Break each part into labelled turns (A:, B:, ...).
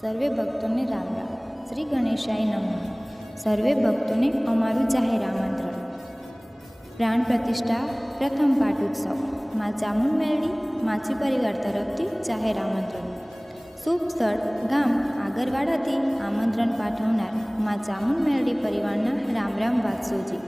A: સર્વે ભક્તોને રામ રામ. શ્રી ગણેશાય નમઃ. સર્વે ભક્તોને અમારું જાહેર આમંત્રણ. પ્રાણ પ્રતિષ્ઠા પ્રથમ પાટોત્સવમાં ચામુન મેળવી માછી પરિવાર તરફથી જાહેર આમંત્રણ. શુભ સ્થળ, ગામ, આગરવાડાથી આમંત્રણ પાઠવનારમાં ચામુન મેળવી પરિવારના રામ રામ વાત્સોજી.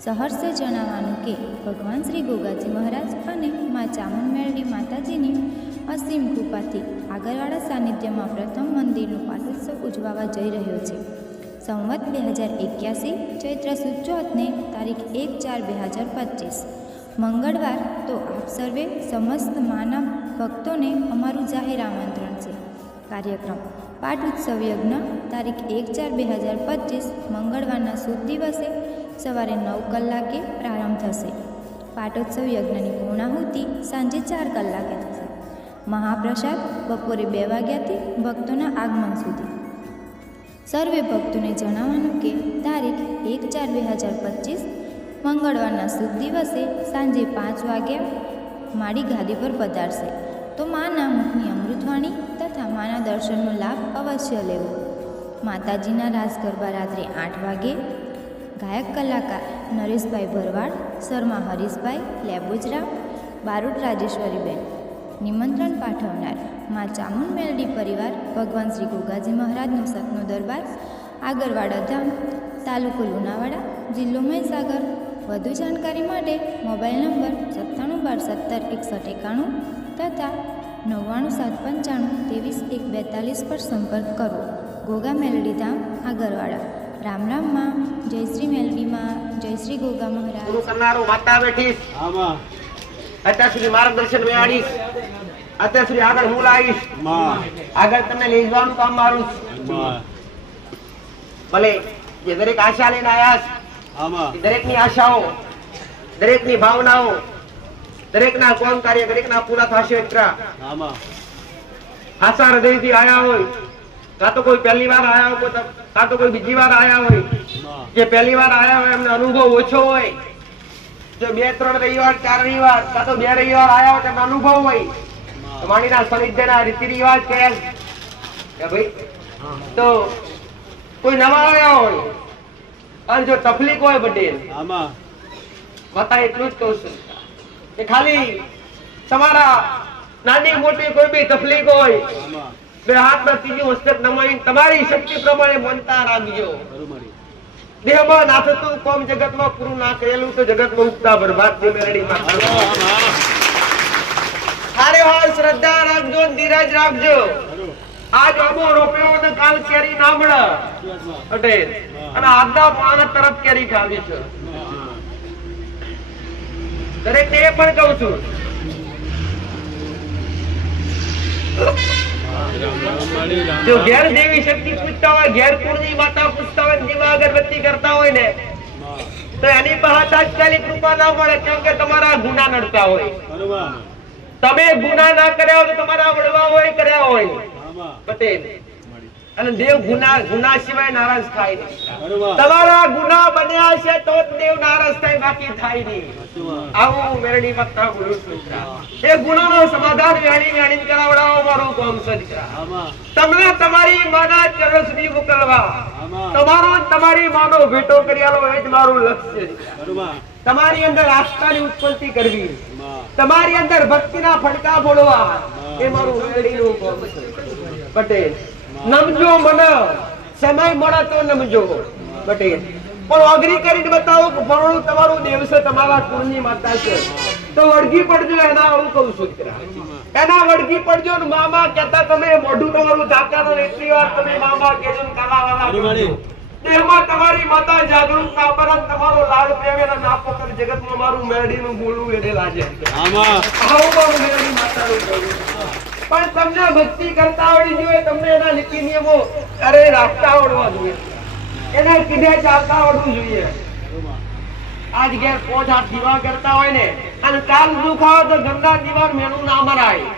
A: સહર્ષે જણાવવાનું કે ભગવાન શ્રી ગોગાજી મહારાજ અને માં ચામુન મેળવી માતાજીની અસીમ કૃપાથી આગરવાડા સાનિધ્યમાં પ્રથમ મંદિરનો પાટોત્સવ ઉજવાવા જઈ રહ્યો છે. સંવત બે હજાર એક્યાસી ચૈત્ર સુદ ચોથને તારીખ એક ચાર બે હજાર પચીસ. મંગળવાર તો આપ સર્વે સમસ્ત માનવ ભક્તોને અમારું જાહેર આમંત્રણ છે. કાર્યક્રમ પાઠ ઉત્સવ યજ્ઞ તારીખ એક ચાર બે હજાર પચીસ મંગળવારના શુભ દિવસે સવારે નવ કલાકે પ્રારંભ થશે. પાટોત્સવ યજ્ઞની પૂર્ણાહુતિ સાંજે ચાર કલાકે મહાપ્રસાદ બપોરે બે વાગ્યાથી ભક્તોના આગમન સુધી. સર્વે ભક્તોને જણાવવાનું કે તારીખ એક ચાર બે હજાર પચીસ, મંગળવારના શુભ દિવસે સાંજે પાંચ વાગ્યા મારી ગાદી પર પધારશે. તો માના મુખની અમૃતવાણી તથા માના દર્શનનો લાભ અવશ્ય લેવો. માતાજીના રાસ ગરબા રાત્રે આઠ વાગે ગાયક કલાકાર નરેશભાઈ ભરવાડ, શર્મા હરીશભાઈ લેબુજરામ બારોટ રાજેશ્વરીબેન. નિમંત્રણ પાઠવનારમાં ચામુંડ મેલડી પરિવાર ભગવાન શ્રી ગોગાજી મહારાજનો સતનો દરબાર આગરવાડા ધામ તાલુકો લુણાવાડા જિલ્લો મહીસાગર. વધુ જાણકારી માટે મોબાઈલ નંબર સત્તાણું બાર સત્તર એકસઠ એકાણું તથા નવ્વાણું સાત પંચાણું ત્રેવીસ એક બેતાલીસ પર સંપર્ક કરો. ગોગા મેલડી ધામ આગરવાડા. રામ રામમાં. જય શ્રી મેલડીમાં જય શ્રી ગોગા મહારાજ.
B: માતા
C: આમાં
B: અત્યાર સુધી માર્ગદર્શન મેળવીશ અત્યાર સુધી આગળ હું લાવીશ. આગળ તમને લઈ જવાનું કામ મારું ભલે જે દરેક આશા લઈને આવ્યા દરેકની આશાઓ દરેકની ભાવનાઓ દરેક ના કોમ કાર્ય દરેકના પૂરા થશે આશા હૃદયથી આયા હોય કાં તો કોઈ પહેલી વાર આયા હોય કાં તો કોઈ બીજી વાર આયા હોય. જે પહેલી વાર આયા હોય એમને અનુભવ ઓછો હોય જો બે ત્રણ રવિવાર ચાર રવિવાર કાં તો બે રવિવાર આવ્યા હોય તેમને અનુભવ હોય વાણીના સાનિધ્યના રીતિ રિવાજ કે કે ભાઈ તો કોઈ નવા આવ્યા હોય અને જો તકલીફ હોય પટેલ માતા એટલું જ કહું છું કે ખાલી તમારા નાની મોટી કોઈ બી તકલીફ હોય બે હાથમાં ત્રીજી વસ્તુ નમાવીને તમારી શક્તિ પ્રમાણે મનતા રાખજો. દેહમાં ના થતું કોમ જગતમાં પૂરું ના કરેલું તો જગતમાં ઉગતા બરબાદ છે મેરડીમાં. હારે હાલ શ્રદ્ધા રાખજો ધીરજ રાખજો. આજ આબો રોપ્યો તો કાલ કેરી ના મળે અટે. અને આજના પાન તરફ કેરી ખાવી છે. દરેક ને પણ કહું છું. જો ઘેર દેવી શક્તિ પૂછતા હોય ઘેર કુળની માતા પૂછતા હોય દીવા અગરબત્તી કરતા હોય ને તો એની પાસે તાત્કાલિક કૃપા ના મળે કેમ કે તમારા ગુના નડતા હોય. તમે ગુના ના કર્યા હોય તો તમારા વડવા હોય કર્યા હોય. પટેલ અને દેવ ગુના ગુના સિવાય નારાજ થાય નહીં. તમારા ગુના બન્યા છે તો જ દેવ નારાજ થાય બાકી થાય નહીં. આવું મેરડી વક્તા ગુરુ એ ગુનાનો સમાધાન વેણી વેણી કરાવડાવો મારું કોમ
C: સદિકરા
B: તમને તમારી માના ચરસની મોકલવા તમારો તમારી માનો ભેટો કરી એ જ મારું લક્ષ્ય તમારી અંદર આસ્થાની ઉત્પત્તિ કરવી. તમારી અંદર ભક્તિના ફડકા ફોડવા. એ મારું કામ પટેલ નમજો મને. સમય મળે તો નમજો. બટે. પણ અઘરી કરીને બતાવો કે ભણું તમારું દેવ છે તમારા કુળની માતા છે. તો વળગી પડજો એના હું કહું છું એના વળગી પડજો ને મામા કહેતા તમે મોઢું તમારું ઝાકારો એટલી વાર તમે મામા કહેજો ને કાલાવાલા દેહમાં તમારી માતા જાગૃત કાપરા તમારો લાડ પ્રેમ એના ના પકડ જગતમાં મારું મેળીનું બોલવું એને લાજે
C: આમાં.
B: આવું મારું માતાનું બોલવું. પણ તમને ભક્તિ કરતા આવડી જોઈએ તમને એના નીતિ નિયમો અરે રાખતા આવડવા જોઈએ. એને કીધે ચાલતા આવડવું જોઈએ. આજ ઘેર પોચ આ દીવા કરતા હોય ને, અને કાલ દુખાવો તો ઘરના દીવાન મેનું ના મરાય.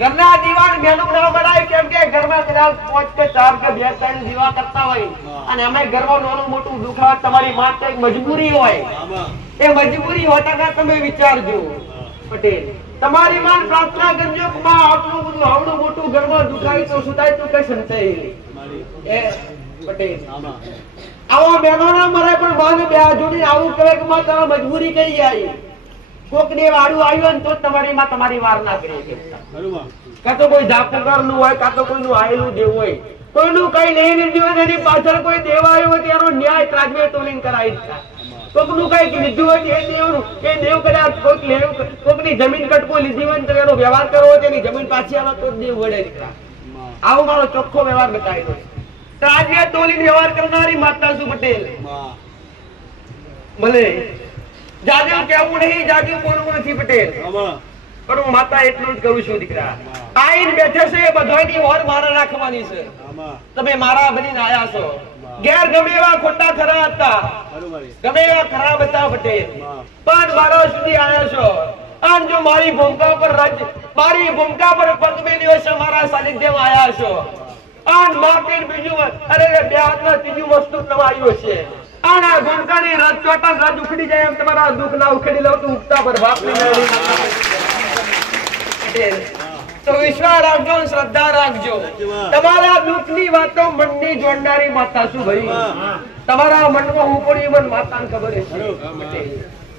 B: ઘરના દીવાન મેનું ના મરાય, કેમ કે ઘરમાં કદાચ પાંચ કે ચાર કે બે ત્રણ દીવા કરતા હોય. અને અમે ઘરમાં નાનું મોટું દુખાવા તમારી માટે મજબૂરી હોય. એ મજબૂરી હોતા તમે વિચારજો, પટેલ. તમારી માં પ્રાર્થના કરજો કે માં આટલું બધું આવડું મોટું ઘરમાં દુખાય તો સુધાય તો કઈ સંચાય એ પટેલ. આવા મહેમાનો મરે પણ માને બે જોડી આવું કહે કે માં તમે મજબૂરી કઈ જાય. કોક ને વાળું આવ્યું ને તો તમારી માં તમારી વાર ના કરી કાં તો કોઈ ધાપુકારનું હોય કાં તો કોઈનું આયેલું દેવું હોય. કોઈનું કઈ લઈ લીધું હોય ને એની પાછળ કોઈ દેવા આવ્યો હોય તેનો ન્યાય ત્રાજવે તોલીને કરાવી દીધા કોકનું કંઈક લીધું હોય એ દેવનું એ દેવ કદાચ કોઈક લેવું કોકની જમીન કટકો લીધી હોય ને તો એનો વ્યવહાર કરવો હોય એની જમીન પાછી આવે તો દેવ વડે નીકળ્યા આવો મારો ચોખ્ખો વ્યવહાર બતાવી દો ત્રાજવે તોલીને વ્યવહાર કરનારી માતા સુ પટેલ? ભલે. જાજુ કેવું નહીં જાજુ બોલવું નથી પટેલ. પણ હું માતા એટલું જ કરું છું દીકરા. આઈને બેઠે છે એ બધાની ઓર મારે રાખવાની છે. તમે મારા બનીને આયા છો. ઘેર ગમે એવા ખોટા ખરા હતા. ગમે એવા ખરાબ હતા પટેલ પણ મારા સુધી આવ્યો છો. અને જો મારી ભૂમિકા પર રાજ મારી ભૂમિકા પર પગ મેલ્યો છે મારા સાનિધ્યમાં આયા છો. આન માર્કેટ બીજું અરે બે હાથમાં ત્રીજું વસ્તુ નવાયું છે. આના ભૂમિકાની રાજ ચોટા રજ ઉખડી જાય એમ તમારા દુઃખ ના ઉખડી લઉં તો ઉગતા પર બાપની મેળવી તો વિશ્વાસ રાખજો શ્રદ્ધા રાખજો. તમારા દુઃખની વાતો મનની જોડનારી માતા શું ભાઈ? તમારા મનમાં હું મન માતાને ખબર છે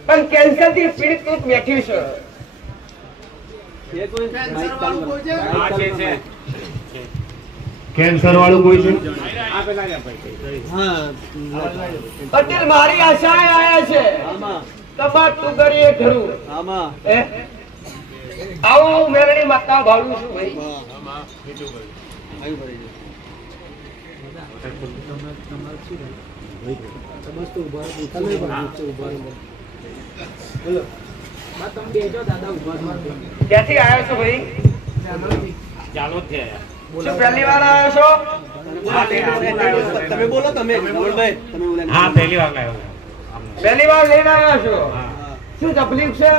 B: પણ કેન્સરથી પીડિત કોઈક બેઠી છે.
C: કેન્સર વાળું કોઈ છે?
B: અત્યારે મારી આશા આયા છે. તમાર તું કરીએ ખરું હે? આવું મેરણી માતા ભાડું છું ક્યાંથી આવ્યા છો ભાઈ? શું પહેલી વાર આવ્યા છો?
D: તમે બોલો તમે રમણભાઈ તમે બોલો
C: હા પહેલી વાર લાવ્યો
B: પહેલી વાર લઈને આવ્યા છો? શું તકલીફ છે?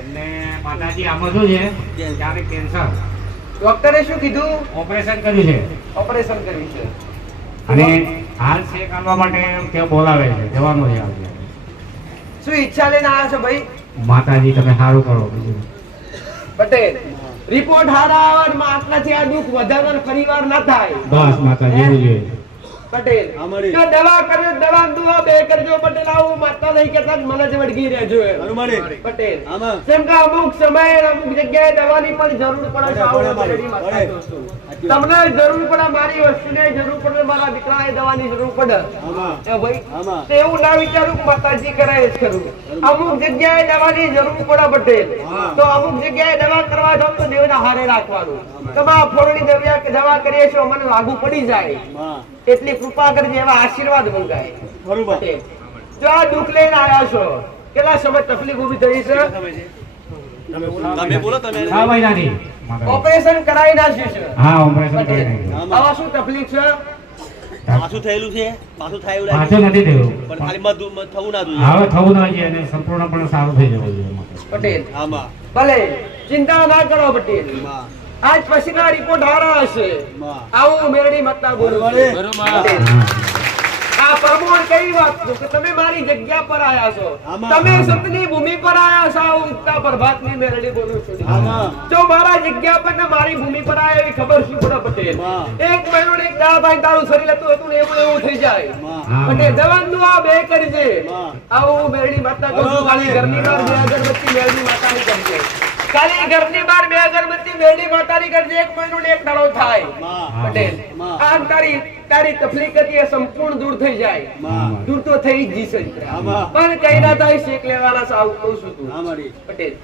C: એમને માતાજી આમાં શું છે ત્યારે કેન્સર
B: ડોક્ટરે શું કીધું?
C: ઓપરેશન કર્યું છે.
B: ઓપરેશન કર્યું છે.
C: અને હાલ છે કરવા માટે તે બોલાવે છે જવાનું છે આજે
B: શું ઈચ્છા લઈને આવ્યા છો ભાઈ?
C: માતાજી તમે સારું કરો બીજું.
B: પટેલ રિપોર્ટ હારા આવવામાં આટલાથી આ દુઃખ વધારવાનું ફરીવાર ના થાય.
C: બસ માતાજી એવું જોઈએ
B: પટેલ.
D: અમારી.
B: દવા કરજો દવા દુઆ બે કરજો પટેલ. આવું માતા નહીં કહેતા મને જ વળગી રહેજો પટેલ. જેમ કે અમુક સમયે અમુક જગ્યાએ દવાની પણ જરૂર પડે છે આવું
D: પડે,
B: મેળવી માતા
D: પડે.
B: દોસ્તો. તમને જરૂર પડે મારી વસ્તુને જરૂર પડે મારા દીકરાને દવાની જરૂર પડે. ભાઈ એવું ના વિચારું કે માતાજી જ ખરું. અમુક જગ્યાએ દવાની જરૂર પડે પટેલ. તો અમુક જગ્યાએ દવા કરવા જાવ તો દેવના હારે રાખવાનું. તમારા ફોડની દવા દવા કરીએ છો મને લાગુ પડી જાય. એટલી કૃપા કરજે એવા આશીર્વાદ મંગાય.
D: બરોબર.
B: જો આ દુઃખ લઈને આવ્યા છો કેટલા સમય તકલીફ ઊભી થઈ છે?
D: તમે બોલો તમે.
C: છ મહિનાથી
B: ઓપરેશન કરાવી નાખ્યું છે.
C: હા ઓપરેશન કરી નાખ્યું.
B: આવા શું તકલીફ છે?
D: પાછું થયેલું છે. પાછું થાય એવું
C: પાછું નથી થયું.
D: પણ ખાલી બધું થવું ના જોઈએ.
C: હવે થવું ન જોઈએ અને સંપૂર્ણપણે સારું થઈ જવું જોઈએ
B: પટેલ.
D: આમાં
B: ભલે. ચિંતા ના કરો પટેલ. આજ પછીના રિપોર્ટ હારા હશે. આવું મેરડી મતતા બોલું. પટેલ.
C: હા.
B: આ પ્રમોણ કઈ વાત કે તમે મારી જગ્યા પર આયા છો. તમે સંતની ભૂમિ પર આયા છો આવું પ્રભાતની મેરડી બોલું છું. જો મારા જગ્યા પર ને મારી ભૂમિ પર આયા એવી ખબર શું પડે પટેલ? એક મહિનો ને એક દાળ ભાઈ તારું શરીર હતું હતું એવું એવું થઈ જાય.
D: માં
C: હા,
B: નું આ બે કરજે.
D: દે
B: આવું મેરડી માતા કહું છું ખાલી ઘરની બહાર બે અગરબત્તી મેરડી માતાની કરજે. ખાલી ઘરની બહાર બે અગરબત્તી મેળી માતાની કરજે એક મહિનો ને એક દાડો થાય. પટેલ આ તારી તારી તકલીફ હતી એ સંપૂર્ણ દૂર થઈ જાય. દૂર તો થઈ જ જશે. પણ કઈ ના થાય શેક લેવાના આવું કહું છું તું. પટેલ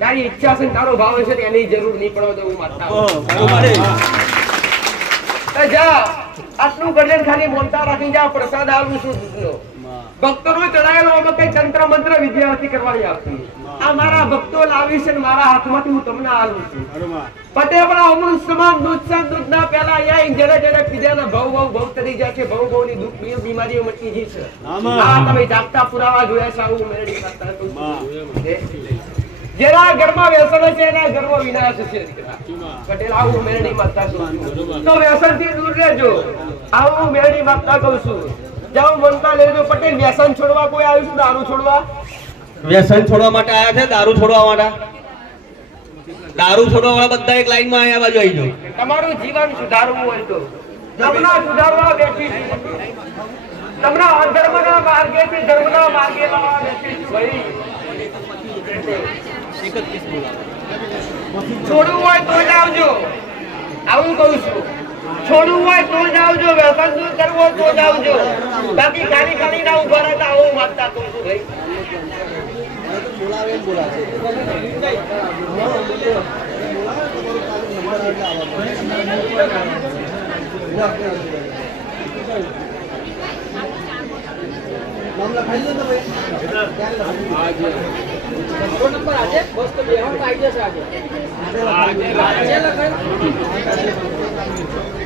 B: તારી ઈચ્છા છે તારો ભાવ છે એની જરૂર નહીં પડવા દેવું માતા જા આટલું કરજે ખાલી બોલતા રાખી જા પ્રસાદ આવું છું દૂધનો. ભક્તોનો ચડાયેલો કઈ તંત્ર મંત્ર વિદ્યાર્થી કરવાની આપતી આ મારા ભક્તો લાવી છે મારા હાથમાંથી હું તમને આલું છું. પટે પણ અમૃત સમાન દૂધ છે દૂધ ના પેલા અહીંયા જડે જરા પીધાના ભવ ભવ ભવ તરી જાય છે. ભવ ભવની દુઃખ બીમારીઓ મટી ગઈ છે. આ તમે જાગતા પુરાવા જોયા છે આવું મેરડી કરતા? જેના ઘરમાં વ્યસન છે એના ઘરમાં વિનાશ છે. પટેલ આવું મેરડી કહું છું. તો વ્યસનથી દૂર રહેજો. આવું મેરડી માતા કહું છું. જાઓ મનતા લેજો પટેલ વ્યસન છોડવા કોઈ આવ્યું છે? દારૂ છોડવા?
D: વ્યસન છોડવા માટે આયા છે? દારૂ છોડવા માટે? દારૂ છોડવા વાળા બધા એક લાઈનમાં અહીંયા બાજુ આવી જાઓ.
B: તમારું જીવન સુધારવું હોય તો. સુધારવા બેઠી તમને અધર્મના ધર્મના માર્ગે લાવવા બેઠી છું ભાઈ. છોડવું હોય તો જ આવજો. આવું કહું છું. છોડવું હોય તો જ આવજો વ્યસન દૂર કરવો હોય તો જ આવજો. બાકી ખાલી ખાલી ના ઊભા રહેતા આવું માગતા તું છું ભાઈ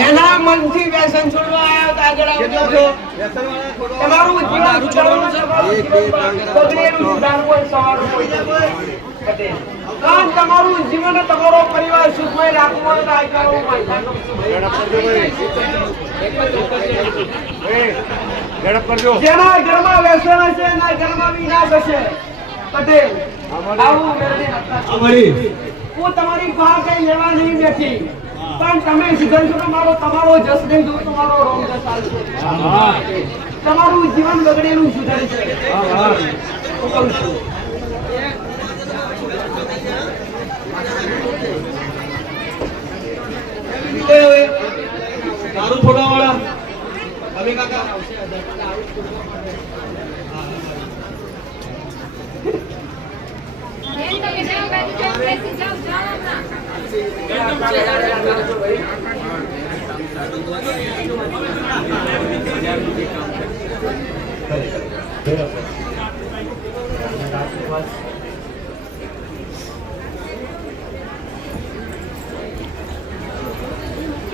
B: એના મનથી વ્યસન છોડવા આવ્યા તો આગળ આવજો તમારું જીવન છે, તમારું જીવન જીવન પરિવાર સુખમય રાખવો હોય તો આ કરો જેના ઘરમાં વ્યસન હશે એના ઘરમાં વિનાશ હશે. પટેલ. હું તમારી પાસે કઈ લેવા નહીં પણ તમે સુધરશો તો મારો તમારો જસ નહીં તમારો જીવન બગડેલું સુધરશે હું છું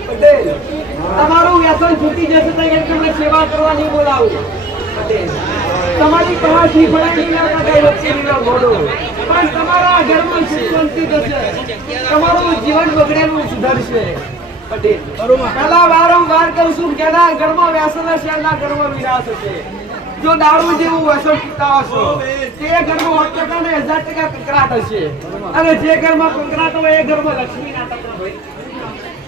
B: પટેલ તમારું વ્યસન છૂટી જશે તો તમને સેવા કરવા નહીં બોલાવું. તમારી કલા શીખવાડી ના કાકા વચ્ચેની ઘોડો. પણ તમારા ઘરમાં સુખ થશે તમારું જીવન બગડેલું સુધરશે. પહેલા વારંવાર કહું છું ઘરમાં વ્યસન હશે એના ઘરમાં હશે. જો દારૂ જેવું વ્યસન પીતા હશો, તે ઘરમાં ટકા ને હજાર ટકા કંકરાટ હશે. અને જે ઘરમાં કંકરાટ હોય, એ ઘરમાં લક્ષ્મી ના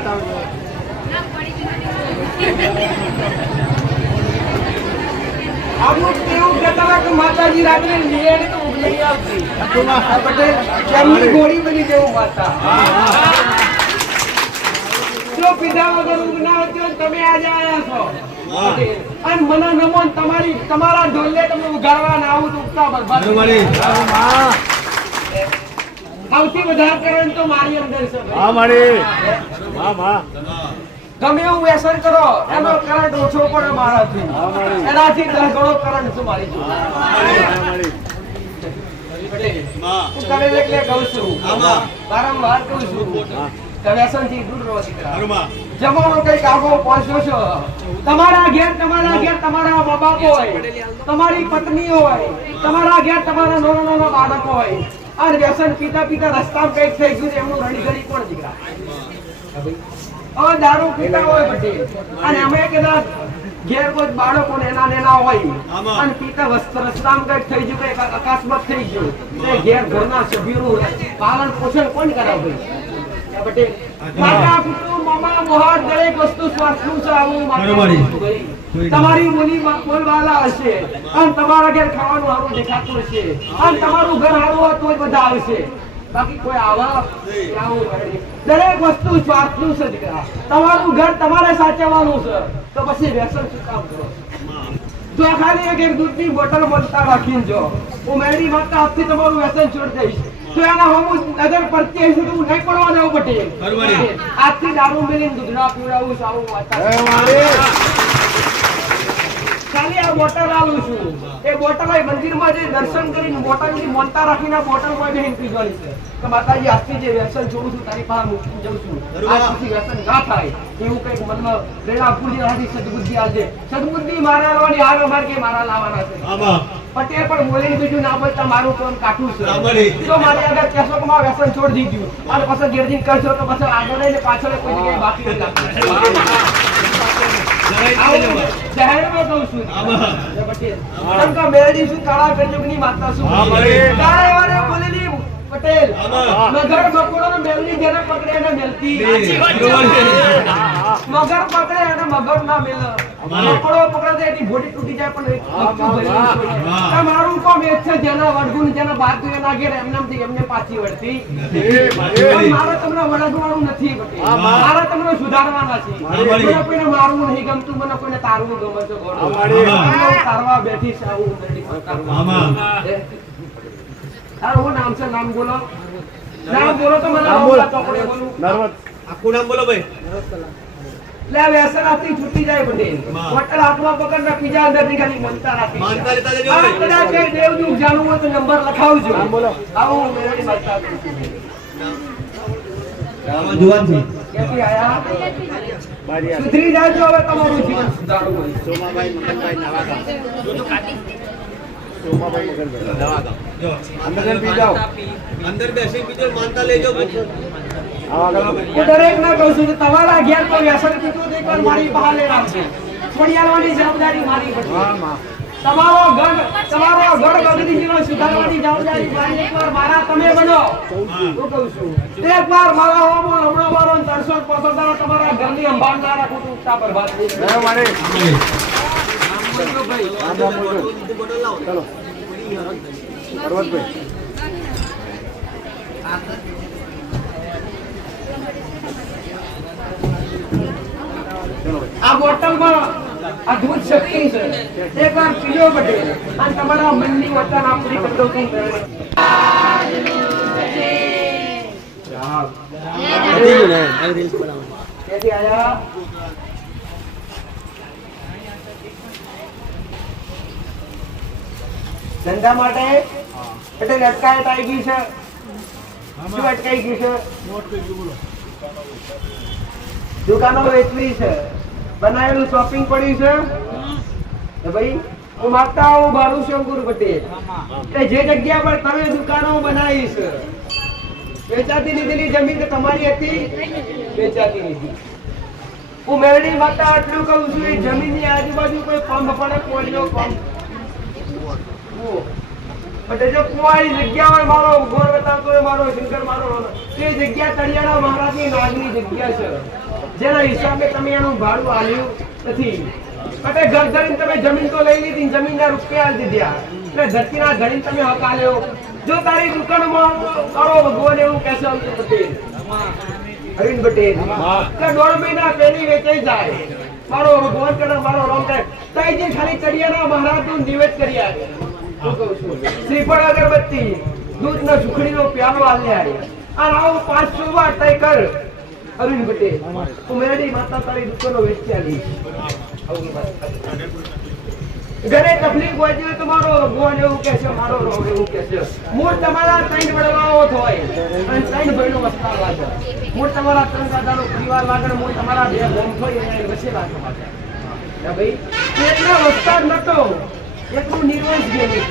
D: તો.
B: અમુક એવું કહેતા હતા કે માતાજી રાત્રે તો ઊંઘ આવતી પટેલ કેમની ગોળી બની જેવું માતા જો વગર તમે આજે આવ્યા છો. અને મને નમો તમારી તમારા ઢોલે તમે ઉગાડવા ના આવું તો ઉગતા બરબાદ સૌથી વધારે કરંટ તો મારી. અંદર છે ભાઈ. ગમે એવું વ્યસન કરો એનો કરંટ ઓછો પડે મારાથી એનાથી દસ ગણો કરંટ છે મારી જોડે એટલે કહું છું વારંવાર કહું છું વ્યસન વ્યસનથી દૂર રહો દીકરા. જમાનો કંઈક આગો પહોંચ્યો છો. તમારા ઘેર તમારા ઘેર તમારા મા બાપ હોય. તમારી પત્ની હોય. તમારા ઘેર તમારા નાના નાના બાળકો હોય. અને વ્યસન પીતા પીતા રસ્તામાં કંઈક થઈ ગયું એમનું રણી ઘડી કોણ દીકરા દારૂ પીતા હોય પટેલ અને અમે કદાચ ઘેર કોઈ બાળકો નેના નેના હોય અને પીતા રસ્તામાં કંઈક થઈ ગયું, કંઈક અકસ્માત થઈ ગયું. ઘેર ઘરના સભ્યોનું પાલન પોષણ કોણ કરાવે? માતા પિતા મામા મોહર દરેક વસ્તુ સ્વાસ્થ્યનું છે આવું
D: બરોબર.
B: તમારી બોલી બોલવાલા હશે અને તમારા ઘેર ખાવાનું સારું દેખાતું હશે અને તમારું ઘર સારું હોય તો જ બધા આવશે બાકી કોઈ આવા કે આવું કરે. દરેક વસ્તુ સ્વાર્થનું છે દીકરા તમારું ઘર તમારે સાચવવાનું છે તો પછી વ્યસન શું કામ કરો જો ખાલી એક એક દૂધની બોટલ બનતા રાખીને જો હું મેરી માતા આજથી તમારું વ્યસન છોડી દઈશ તો એના હું નજર પડતી હશે તો હું નહીં પડવા દેવું પટેલ. આજથી દારૂ મેલીને દૂધના પીવડાવું સારું વાતા ખાલી આ બોટલ આલું છું. એ બોટલ એ મંદિરમાં જે દર્શન કરીને બોટલની મોનતા રાખીને બોટલમાં બેહીને પીવાની છે. કે માતાજી આજથી જે વ્યસન છોડું છું તારી પાસે મૂકી જઉં છું. આજથી વ્યસન ના થાય. એવું કંઈક મનમાં પ્રેરણા પૂરી રાખી સદબુદ્ધિ આજે. સદબુદ્ધિ મારા લાવવાની હાર અમારે કે મારા લાવવાના છે. પટેલ પણ બોલીને બીજું ના બોલતા મારું કામ કાઠું છે. જો મારે આગળ કહેશો કે મારું વ્યસન છોડી દીધું. અને પછી ગેરજી કરશો તો પછી આગળ લઈને પાછળ કોઈ જગ્યાએ બાકી નહીં રાખવું.
D: જરાય નહીં લેવા.
B: જાહેરમાં કહું છું. કળયુગની માતા શું? કાળા એવાને બોલેલી પટેલ. મગર મકોડો ને મેલની જેને પકડે એને મેલતી. મગર પકડે એને મગર ના મેલ. મકોડો પકડે તો એની બોડી તૂટી જાય પણ એક વસ્તુ ભરેલી છોડે.
D: હા.
B: તો મારું કામ એ છે જેના જેને બાદ બાજુ એના ઘેર એમનેમથી એમને પાછી વળતી. મારે તમને વળગવાનું નથી મારે તમને સુધારવાના છે.
D: મારી.
B: મને કોઈને મારવું નહીં ગમતું મને કોઈને તારવું ગમે છે તારવા બેઠી છે આવું મેલડી કરતા.
D: આમાં.
B: હે? તારું શું નામ છે નામ બોલો. નામ બોલો તો મને નામ ચોપડે બોલું.
D: આખું નામ બોલો ભાઈ.
B: લે વ્યસન આથી છૂટી જાય
D: માં.
B: હોટલ હાથમાં પકડ ને બીજા અંદરની ખાલી મનતા રાખી.
D: માનતા લેતા જજો
B: કદાચ કઈ જાણવું હોય તો નંબર લખાવજો.
D: જુવાન છે.
B: આયા? સુધરી જાજો હવે તમારું જીવન. સુધારવું હોય
D: જો અંદર બેસી બીજો માનતા લેજો
B: દરેક ના કહું છું કે તમારા અગિયાર તો વ્યસન કીધું એકવાર મારી બહાર લઈને છે. છોડી આવવાની જવાબદારી મારી તમારો ગઢ તમારો ગઢ ગગડીજીનો સુધારવાની જવાબદારી મારી એકવાર મારા તમે બનો. હું કહું છું એકવાર મારા હોમો હમણાં મારો ને પસંદ તમારા ઘરની અંબાણ પર રાખું બરબાદ થઈ જશે. આ બોટલમાં આ દૂધ શક્તિ છે એકવાર પીજો પટેલ અને તમારા મનની વચન આ પૂરી કરી દઉં છું મેળવી. આયા ધંધા માટે? એટલે અટકાયત આવી ગઈ છે. શું અટકાઈ ગઈ છે? દુકાનો વેચવી છે. બનાવેલું શોપિંગ પડ્યું છે? ભાઈ હું માગતા હું બાળુ શંકુર પટેલ કે જે જગ્યા પર તમે દુકાનો બનાવી છે વેચાતી લીધેલી જમીન તમારી હતી? વેચાતી લીધી. હું મેળવી માતા આટલું કહું છું એ જમીનની આજુબાજુ કોઈ પંપ પડે કોઈનો પંપ. હોય, મારો તે ભાડું તમે જમીન તો લઈ લીધી ને જમીનના રૂપિયા તમે હક જો તારી દુકાનમાં કરો ભગવાન એવું કહેશે અમિત પટેલ. અરવિંદ પટેલ. કે દોઢ મહિના પહેલી વેચાઈ જાય. મારો ભગવાન મારો રોમ તઈ જે ખાલી ચડિયાના મહારાજનું નિવેદ કરી આવે હું અગરબત્તી દૂધ શ્રીફળ સુખડી નો પ્યાલો આલે આવે આ રાવ પાંચ સો વાર તય કર. અરવિંદ પટેલ ઉમેરડી માતા તારી દુકાનો વેચી આલી ઘરે તકલીફ હોય છે તમારો ભગવાન એવું કે છે, મારો રોગ એવું કે છે. મૂળ તમારા ત્રણ વડવાઓ હોય અને ત્રણ ભાઈનો વસ્તાર લાગે મૂળ તમારા ત્રણ દાદાનો પરિવાર લાગે મૂળ તમારા બે બોમ હોય એને વસેલા માટે ભાઈ એકનો વસ્તાર નતો. એકનું નિર્વંશ ગયેલું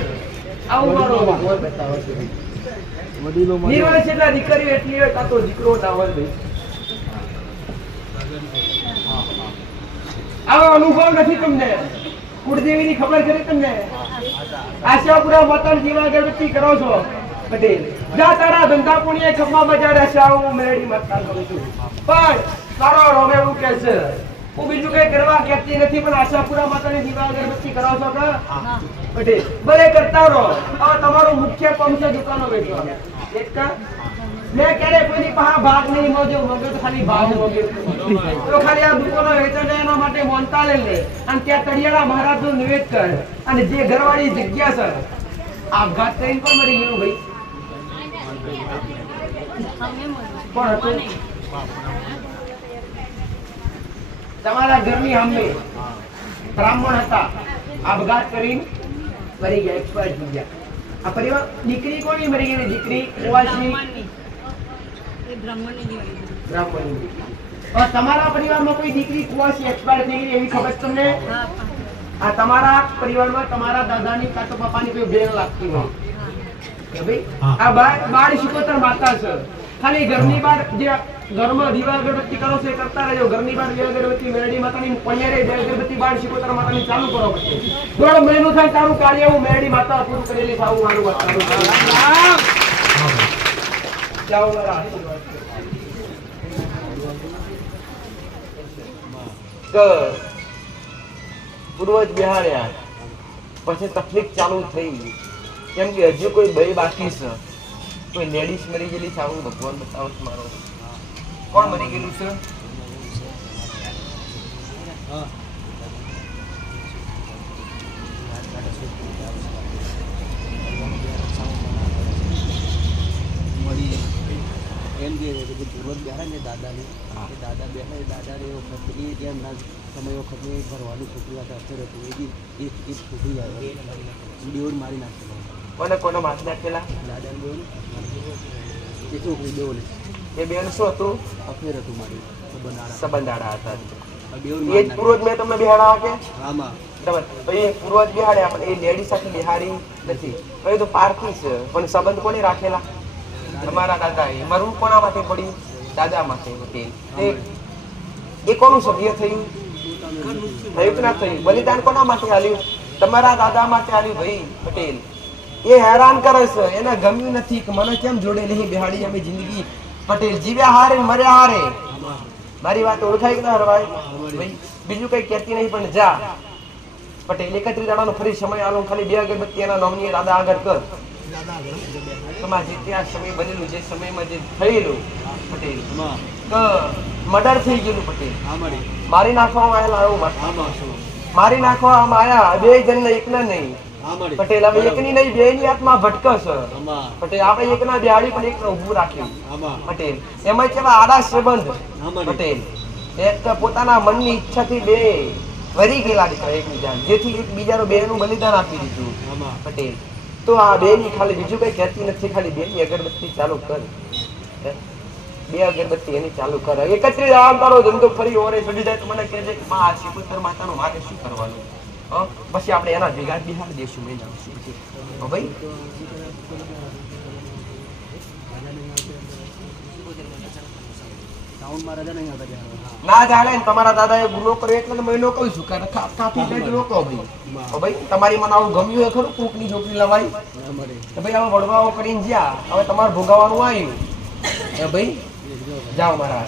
B: આવું નિર્વંશ એટલે દીકરીઓ એટલી હોય તો દીકરો ના હોય આવો અનુભવ નથી તમને. કુળદેવીની ખબર ખરી તમને. આશાપુરા વતન જીવા અગરબત્તી કરો છો. પટેલ જા તારા ધંધા પુણ્ય ખમ્મા બજાર આશા હું મેળી મતદાન કરું છું. પણ તારો રોમે એવું કે છે? હું બીજું કઈ કરવા કહેતી નથી પણ આશાપુરા માતાની દીવા અગરબત્તી કરાવ છો કા પટેલ ભલે કરતા રહો. હવે તમારું મુખ્ય કામ છે દુકાનો વેચવા એક કા? મેં ક્યારે કોઈની પાસે ભાગ નહીં મોજો મગજ ખાલી ભાગ મોગ્યો. તો ખાલી આ દુકાનો વેચાણ એના માટે મોનતા લે લે. અને ત્યાં તળિયાળા મહારાજનું નિવેદ કર. અને જે ઘરવાળી જગ્યા છે આપઘાત થઈને પણ મરી ગયું ભાઈ. કોણ હતું? તમારા ઘરની હમે બ્રાહ્મણ હતા. આપઘાત કરીને મરી ગયા એક્સપાયર થઈ ગયા આ પરિવાર દીકરી કોની મરી ગઈ? દીકરી બ્રાહ્મણની તમારા પરિવારમાં કોઈ દીકરી કુવાસી એક્સપાયર થઈ ગઈ એવી ખબર તમને? આ તમારા પરિવારમાં તમારા દાદાની કાં તો પપ્પાની કોઈ બેન લાગતી હોય? ભાઈ આ બાર બાર શિકોતર માતા છે. ખાલી ઘરની બહાર જે ઘરમાં દીવા અગરબત્તી કરો છો કરતા રહેજો. ઘરની બહાર દીવા અગરબત્તી મેરડી માતાની પૈયારે બે અગરબત્તી બાળ શિકોતર માતાની ચાલુ કરો દોઢ મહિનો થાય તારું કાર્ય હું મેરડી માતા પૂરું કરેલી થાવું મારું વાત પૂર્વજ બિહાર્યા. પછી તકલીફ ચાલુ થઈ. કેમ કે હજુ કોઈ બે બાકી છે. કોઈ લેડીઝ મરી ગયેલી આવું ભગવાન બતાવો મારો. કોણ મરી ગયેલું છે?
D: એમ કે જે પૂર્વજ બેઠા ને દાદાને એ દાદા બેઠા દાદાને એ વખત જેમ ના સમય વખત એ ભરવાની છોકરી હતા અસર હતું એ બી એક એક છોકરી આવી. દેવર મારી નાખેલો.
B: કોને કોને માથે નાખેલા?
D: દાદાને દેવર એ છોકરી દેવર
B: એ બેન શું હતું.
D: અફેર હતું મારી.
B: સંબંધાડા હતા. એ પૂર્વજ મેં તમને બિહાડા કે?
D: આમાં.
B: બરાબર. તો એ પૂર્વજ બિહાડ્યા પણ એ લેડી સાથે બિહારી નથી. એ તો પારકી છે પણ સંબંધ કોને રાખેલા? તમારા દાદા એ. મરવું કોના માટે પડી દાદા માટે એ એ કોનું સભ્ય થયું? થયું કે ના થયું. બલિદાન કોના માટે આલ્યું તમારા દાદા માટે આલ્યું ભાઈ પટેલ. એ હેરાન કરે છે. એને ગમ્યું નથી કે મને કેમ જોડે નહીં બિહાડી? અમે જિંદગી પટેલ જીવ્યા હારે મર્યા હારે. મારી વાત ઓળખાય ના હરવાય બીજું કઈ કહેતી નહીં પણ જા. પટેલ એકત્રીસ દાડાનો ફરી સમય આલો ખાલી બે અગરબત્તી એના નામની દાદા આગળ કર. તમારે જે ત્યાં સમય બનેલું જે સમયમાં જે થયેલું પટેલ. મર્ડર થઈ ગયેલું પટેલ. મારી નાખવામાં આવેલા આવું મારી નાખવામાં આયા બે જણને એકના નહીં. પટેલ હવે એકની નહીં બે ની આત્મા ભટકશ
D: આમાં.
B: પટેલ આપણે એકના બેહાડી પણ એકને ઉભું રાખ્યું પટેલ એમાં કેવા આડા સંબંધ. પટેલ એક પોતાના મનની ઈચ્છાથી બે વરી ગયેલા દીકરા એકબીજા જેથી એકબીજાનું બેનું બલિદાન આપી દીધું. પટેલ તો આ બે ની ખાલી બીજું કઈ કહેતી નથી ખાલી બે ની અગરબત્તી ચાલુ કર. બે અગરબત્તી એની ચાલુ કર. એકત્રિત આમ તારો ધંધો ફરી ઓરે ચડી જાય તો મને કહેજે કે માં આ શિકોતર માતાનું મારે શું કરવાનું? પછી આપણે એના ભેગા બિહાર દેશું મહિના પછી. ભાઈ ના ને તમારા દાદાએ ગુનો કર્યો એટલે તો મેં નો કહું છું કે કા- કાફી રોકો ભાઈ ભાઈ તમારી મને આવું ગમ્યું હોય ખરું છોકરી લવાઈ તો ભાઈ હવે વડવાઓ કરીને જ્યાં હવે તમારે ભોગાવાનું આવ્યું ભાઈ જાઓ મારા